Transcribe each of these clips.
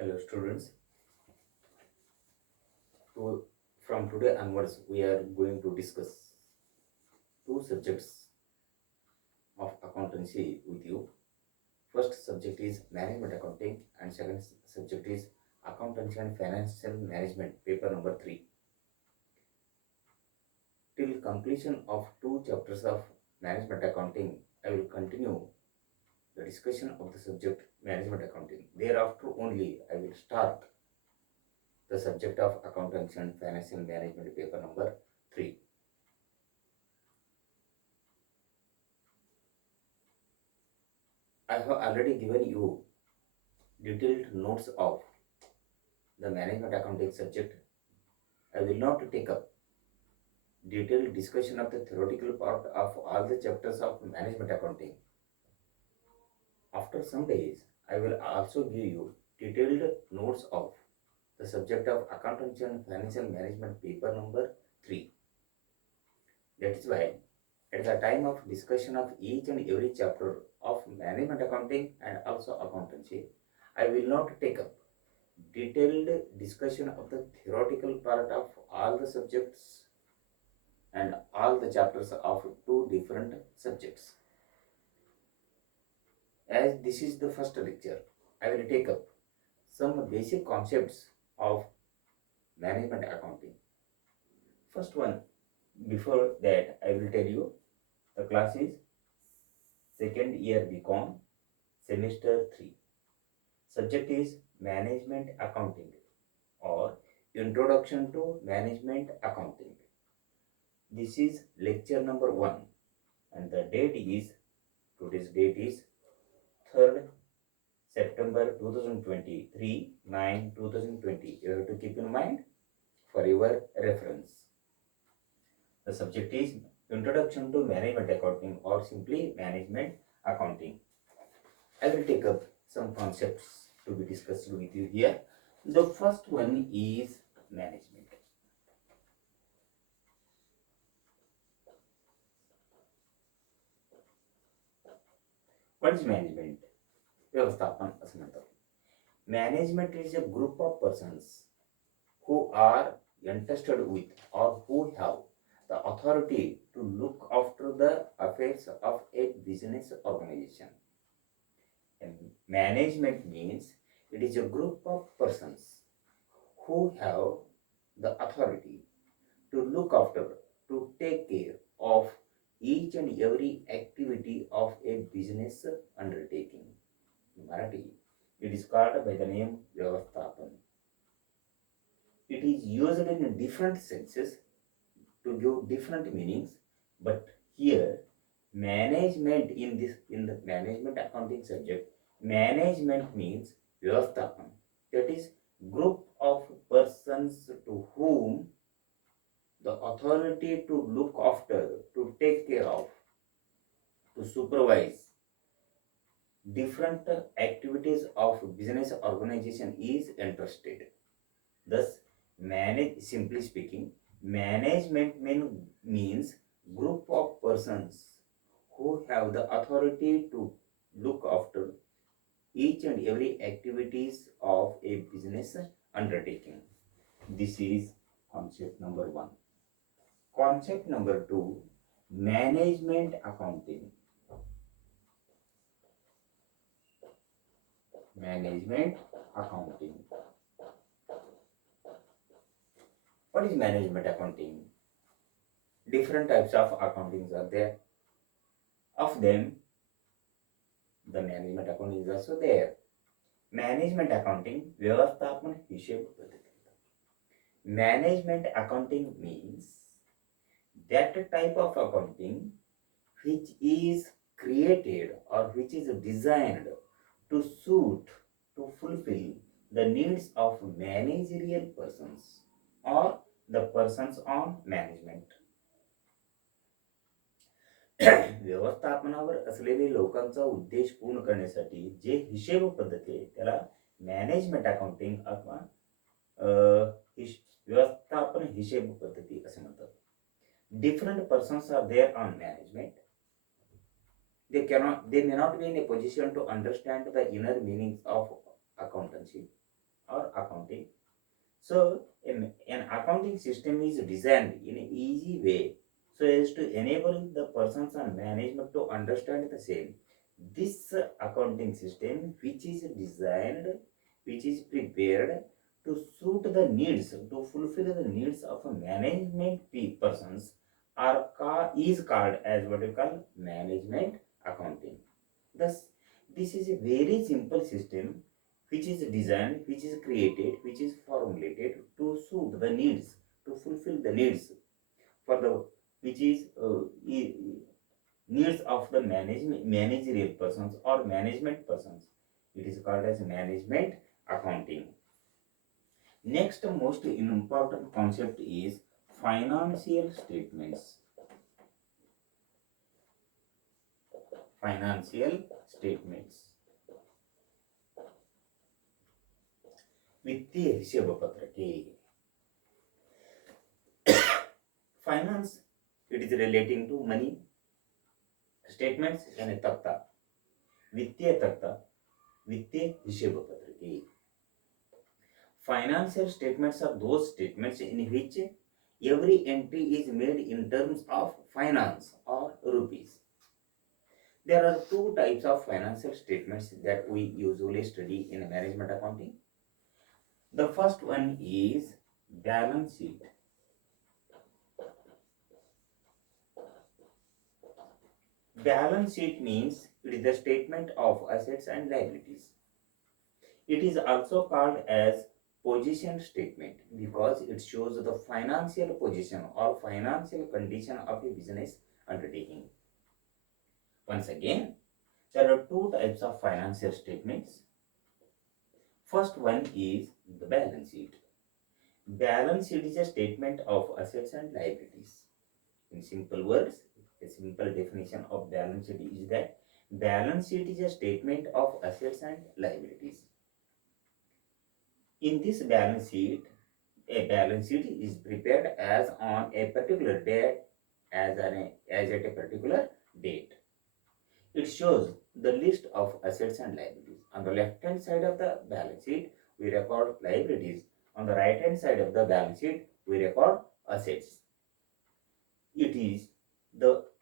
Hello students. From today onwards, we are going to discuss two subjects of accountancy with you. First subject is management accounting and second subject is accountancy and financial management, paper number 3. Till completion of two chapters of management accounting, I will continue the discussion of the subject management accounting. Thereafter only I will start the subject of accountancy and financial management, paper number 3. I have already given you detailed notes of the management accounting subject. I will not take up detailed discussion of the theoretical part of all the chapters of management accounting. After some days, I will also give you detailed notes of the subject of accountancy and financial management, paper number 3. That is why at the time of discussion of each and every chapter of management accounting and also accountancy, I will not take up detailed discussion of the theoretical part of all the subjects and all the chapters of two different subjects. As this is the first lecture, I will take up some basic concepts of management accounting. First one, before that, I will tell you the class is second year BCom, semester 3. Subject is management accounting or introduction to management accounting. This is lecture number 1 and the date is, today's date is 3rd September 2023, 9/2020. You have to keep in mind for your reference. The subject is introduction to management accounting or simply management accounting. I will take up some concepts to be discussed with you here. The first one is management. What is management? व्यवस्थापन असं म्हणतात. Management is a group of persons who are entrusted with or who have the authority to look after the affairs of a business organization. And management means it is a group of persons who have the authority to look after, to take care of each and every activity of a business undertaking. In Marathi, it is called by the name Vyavasthapan. It is used in different senses to give different meanings, but here management in the management accounting subject, management means Vyavasthapan. That is group of persons to whom the authority to look after, to take care of, to supervise different activities of business organization is entrusted. Thus, simply speaking, management means group of persons who have the authority to look after each and every activities of a business undertaking. This is concept number 1. Concept number 2, management accounting. Management accounting. What is management accounting? Different types of accountings are there. Of them, the management accounting is also there. Management accounting, व्यवस्थापन हिशेब पद्धती. Management accounting means that type of accounting which is created or which is designed to suit, to fulfill the needs of managerial persons or the persons on management. व्यवस्थापनावर असलेले लोकांचा उद्देश पूर्ण करण्यासाठी जे हिशेब पद्धती आहे त्याला मॅनेजमेंट अकाउंटिंग अथवा व्यवस्थापन हिशेब पद्धती असे म्हणतात. Different persons are there on management. They may not be in a position to understand the inner meanings of accountancy. So, an accounting system is designed in an easy way so as to enable the persons and management to understand the same. This accounting system, which is designed, which is prepared to suit the needs, to fulfill the needs of a management persons, is called as what you call management accounting. Thus, this is a very simple system which is designed, which is created, which is formulated to suit the needs, to fulfill the needs for the which is needs of the managerial persons or management persons. It is called as management accounting. Next most important concept is financial statements. Financial statements. वित्तीय हिशेब पत्रके. Finance, it is relating to money. Statements यानी तख्ता. वित्तीय तख्ता, वित्तीय हिशेब पत्रके. Financial statements are those statements in which every entry is made in terms of finance or rupees. There are two types of financial statements that we usually study in management accounting. The first one is balance sheet. Balance sheet means it is the statement of assets and liabilities. It is also called as position statement because it shows the financial position or financial condition of a business undertaking. Once again, there are two types of financial statements. First one is the balance sheet. Balance sheet is a statement of assets and liabilities. In simple words, a simple definition of balance sheet is that balance sheet is a statement of assets and liabilities. In this balance sheet, a balance sheet is prepared as on a particular date, as at a particular date. It shows the list of assets and liabilities. On the left hand side of the balance sheet, we record liabilities. On the right hand side of the balance sheet, we record assets. It is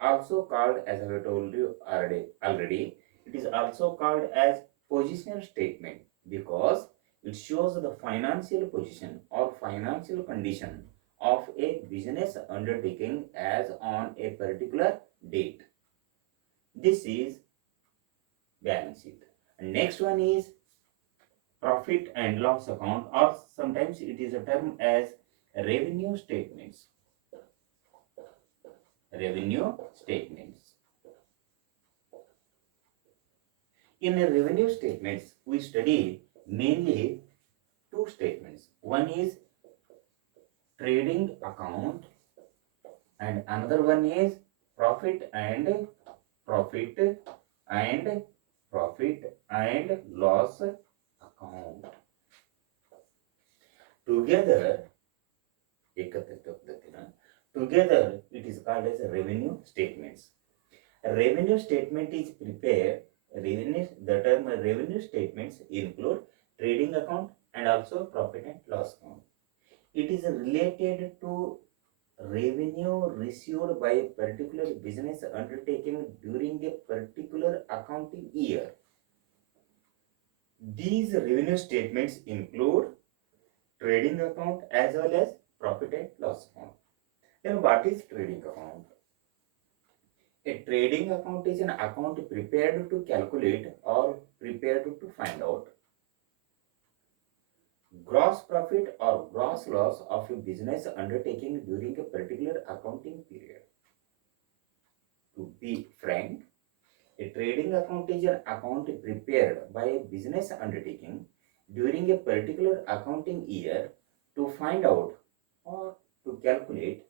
also called, as I have told you already, it is also called as position statement because it shows the financial position or financial condition of a business undertaking as on a particular date. This is balance sheet. And next one is profit and loss account, or sometimes it is a term as revenue statements. Revenue statements. In a revenue statements, we study mainly two statements. One is trading account and another one is profit and loss account. Together it is called as revenue statements. A revenue statement is prepared. The term revenue statements include trading account and also profit and loss account. It is related to revenue received by a particular business undertaking during a particular accounting year. These revenue statements include trading account as well as profit and loss account. Then what is trading account? A trading account is an account prepared to calculate or prepared to find out gross profit or gross loss of a business undertaking during a particular accounting period. To be frank, a trading account is an account prepared by a business undertaking during a particular accounting year to find out or to calculate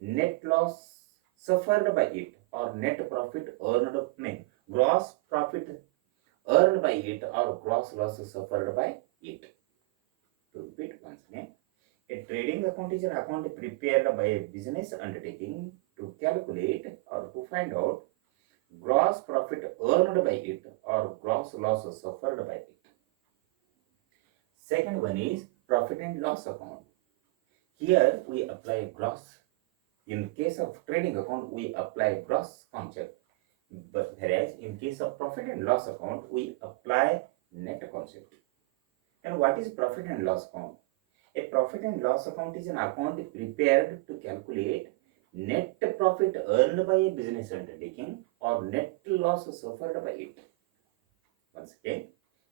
net loss suffered by it or net profit earned, gross profit earned by it or gross loss suffered by it. To repeat once again, a trading account is an account prepared by a business undertaking to calculate or to find out gross profit earned by it or gross loss suffered by it. Second one is profit and loss account. Here we apply gross. In case of trading account, we apply gross concept. But whereas in case of profit and loss account, we apply net concept. And what is profit and loss account? A profit and loss account is an account prepared to calculate net profit earned by a business undertaking or net loss suffered by it. Once again,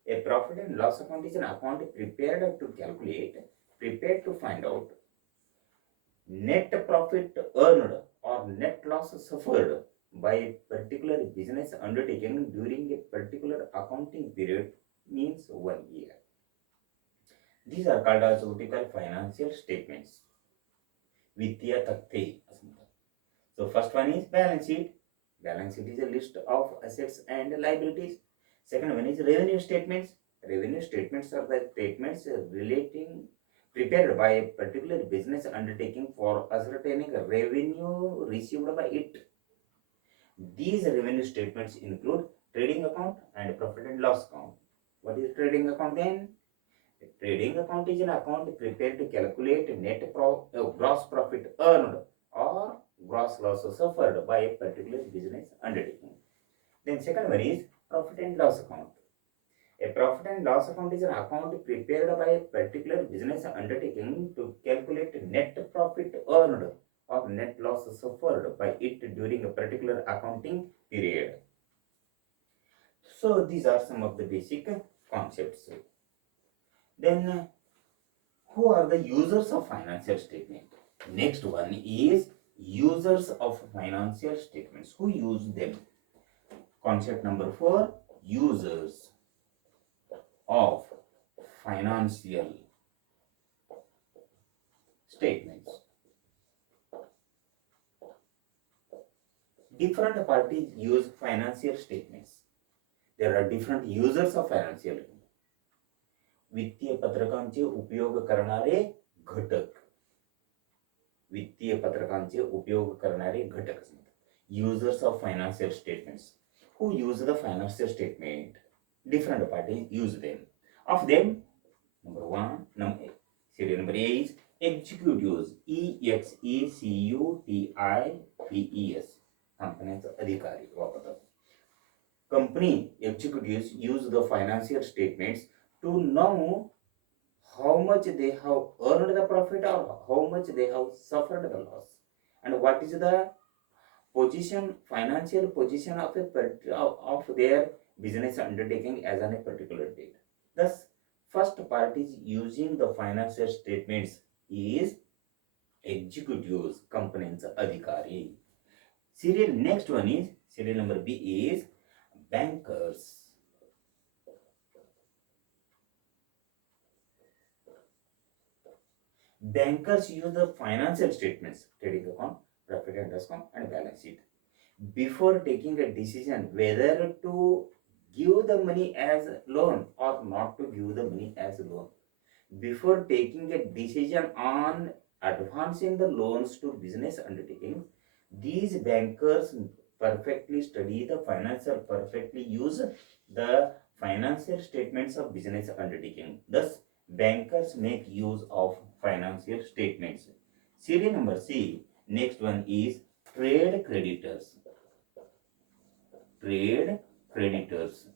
a profit and loss account is an account prepared to calculate, prepared to find out net profit earned or net loss suffered by a particular business undertaking during a particular accounting period, means 1 year. These are called as what we call financial statements. Vittya Takthe. So first one is balance sheet. Balance sheet is a list of assets and liabilities. Second one is revenue statements. Revenue statements are the statements relating prepared by a particular business undertaking for ascertaining revenue received by it. These revenue statements include trading account and profit and loss account. What is trading account then? A trading account is an account prepared to calculate gross profit earned or gross loss suffered by a particular business undertaking. Then second one is profit and loss account. A profit and loss account is an account prepared by a particular business undertaking to calculate net profit earned or net loss suffered by it during a particular accounting period. So these are some of the basic concepts. Then who are the users of financial statement? Next one is users of financial statements. Who use them? Concept number 4, users of financial statements. Different parties use financial statements. There are different users of financial. वित्तीय पत्रकांचे उपयोग करणारे घटक. वित्तीय पत्रकांचे उपयोग करणारे घटक. Users of financial statements. Who use the financial statement? Different parties use them. Of them, number 1, serial number A is executives. EXECUTIVES. कंपन्यांचा अधिकारी वापरतात. Company executives use the financial statements to know how much they have earned the profit or how much they have suffered the loss, and what is the financial position of their business undertaking as on a particular date. Thus, first parties using the financial statements is executives, companies adhikari. Next one is serial number B is bankers. Bankers use the financial statements, trading account, profit and loss account, and balance sheet before taking a decision whether to give the money as loan or not to give the money as loan. Before taking a decision on advancing the loans to business undertakings, these bankers perfectly study the perfectly use the financial statements of business undertaking. Thus, bankers make use of financial statements. Serial number C. Next one is trade creditors. Trade creditors.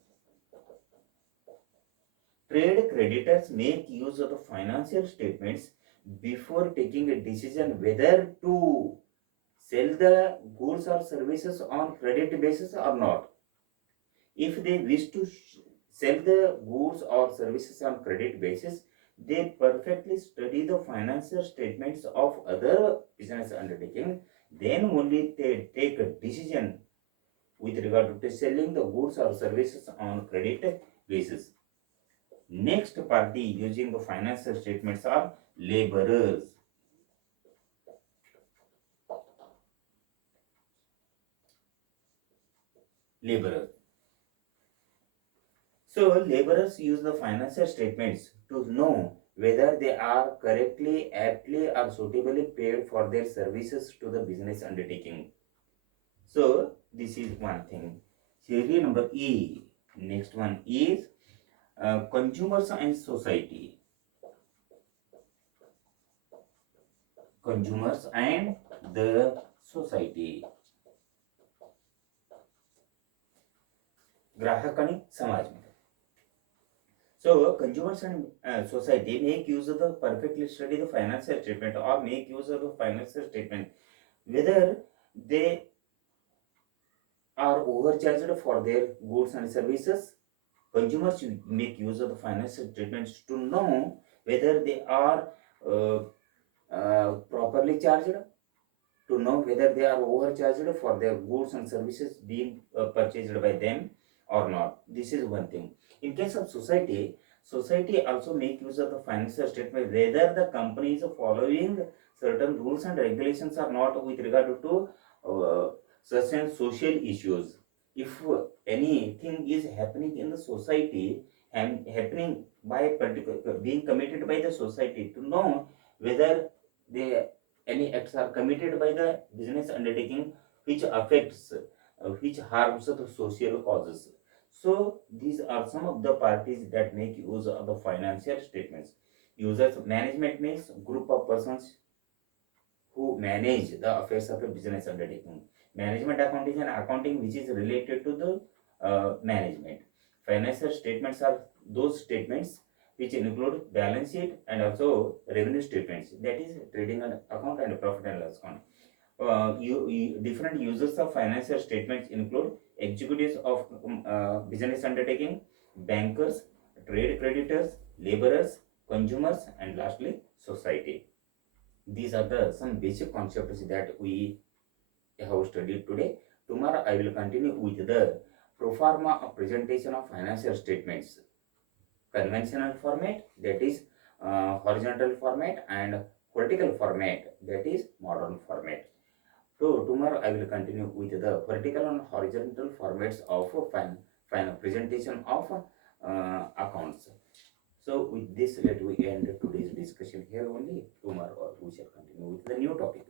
Trade creditors make use of the financial statements before taking a decision whether to sell the goods or services on credit basis or not. If they wish to sell the goods or services on credit basis, they perfectly study the financial statements of other business undertaking. Then only they take a decision with regard to selling the goods or services on credit basis. Next party using the financial statements are laborers. Laborers. So laborers use the financial statements to know whether they are correctly, aptly, or suitably paid for their services to the business undertaking. So this is one thing. Serial number E. Next one is consumers and society. consumers and the society. ग्राहक आणि समाज. So consumers and society make use of the perfectly study the financial statement or make use of the financial statement whether they are overcharged for their goods and services. Consumers make use of the financial statements to know whether they are properly charged, to know whether they are overcharged for their goods and services being purchased by them or not. This is one thing. In case of society, society also make use of the financial statement whether the company is following certain rules and regulations or not with regard to certain social issues. If anything is happening in the society and happening by particular being committed by the society, to know whether they any acts are committed by the business undertaking which affects which harms the social causes. So these are some of the parties that make use of the financial statements. Users management means group of persons who manage the affairs of a business undertaking. Management accounting is an accounting which is related to the management. Financial statements are those statements which include balance sheet and also revenue statements, that is trading and account and profit and loss account. Different users of financial statements include executives of business undertaking, bankers, trade creditors, laborers, consumers, and lastly society. These are the some basic concepts that we have studied today. Tomorrow I will continue with the pro forma presentation of financial statements, conventional format, that is horizontal format, and vertical format, that is modern format. So tomorrow I will continue with the vertical and horizontal formats of final presentation of accounts. So with this, let we end today's discussion here only. Tomorrow we shall continue with the new topic.